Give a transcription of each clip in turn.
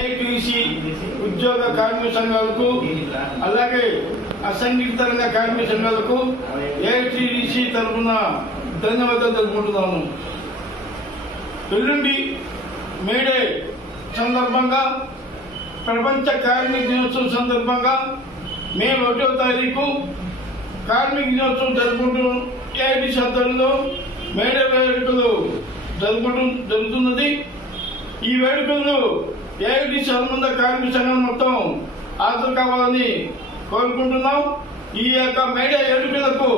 AITC ఉద్యోగ కార్మిక సంఘాలకు అలాగే అసంఘటిత రంగ కార్మిక సంఘాలకు ఏఐటీసీ తరఫున ధన్యవాదాలు తెలుపుకుంటున్నాము. ఎల్లుండి మేడే సందర్భంగా ప్రపంచ కార్మిక దినోత్సవం సందర్భంగా మే ఒకటో తారీఖు కార్మిక దినోత్సవం జరుపుకుంటూ ఏఐటీసీ ఆధ్వర్యంలో మేడే వేడుకలు జరుపుకుంటూ జరుగుతున్నది. ఈ వేడుకలు ఏఐటీసీ అనుబంధ కార్మిక సంఘం మొత్తం హాజరు కావాలని కోరుకుంటున్నాం. ఈ యొక్క మేడే వేడుకలకు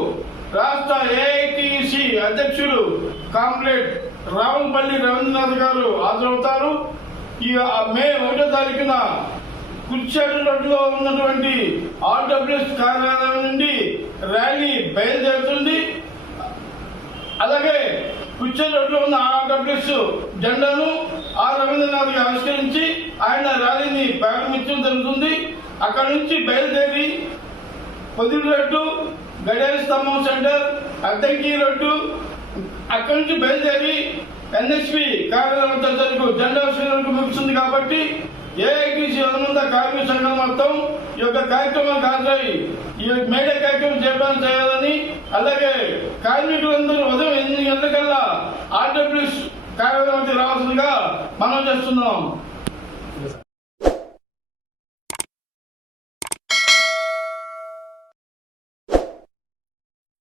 రాష్ట్ర ఏఐటీసీ అధ్యక్షుడు కామ్రేడ్ రావంపల్లి రవీంద్రనాథ్ గారు హాజరవుతారు. ఈ మే ఒకటో తారీఖున కుర్చేడు రోడ్డులో ఉన్నటువంటి ఆర్డబ్ల్యూఎస్ కార్యాలయం నుండి ర్యాలీ బయలుదేరుతుంది. కుచ్చేరోడ్లో ఉన్న ఆర్డబ్ల్యూఎస్ జెండాను ఆ రవీంద్రనాథ్ ఆవిష్కరించి ఆయన ర్యాలీని ప్రారంభించడం జరుగుతుంది. అక్కడ నుంచి బయలుదేరి పొదిలి రోడ్డు గడియాల స్తంభం సెంటర్ అద్దంకి రోడ్డు అక్కడి నుంచి బయలుదేరి ఎన్ఎస్పి కార్యాలయం వరకు జెండా వరకు ముగుస్తుంది కాబట్టి ఏఐటీసీ అనుబంధ కార్మిక సంఘం మొత్తం ఈ యొక్క కార్యక్రమం హాజరై ఈ మేడే కార్యక్రమం చేయడానికి చేయాలని అలాగే కార్మికులందరూ ఉదయం ఎనిమిది గంటలకల్లా ఆర్డబ్ల్యూస్ కార్యాలయం రావాల్సిందిగా మనం చేస్తున్నాం.